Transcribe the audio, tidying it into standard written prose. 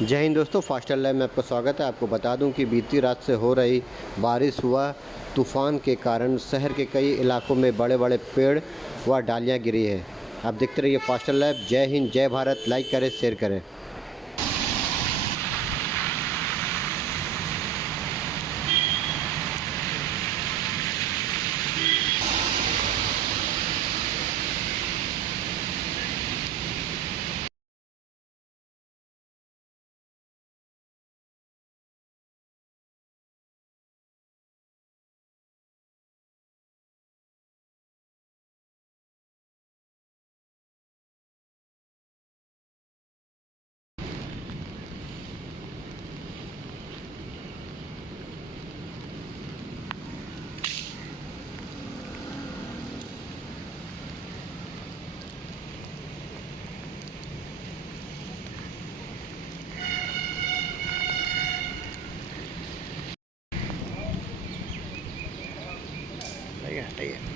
जय हिंद दोस्तों, faster live में आपका स्वागत है। आपको बता दूं कि बीती रात से हो रही बारिश व तूफ़ान के कारण शहर के कई इलाकों में बड़े बड़े पेड़ व डालियां गिरी है। आप देखते रहिए फास्टर लाइव। जय हिंद, जय भारत। लाइक करें, शेयर करें। ठीक है।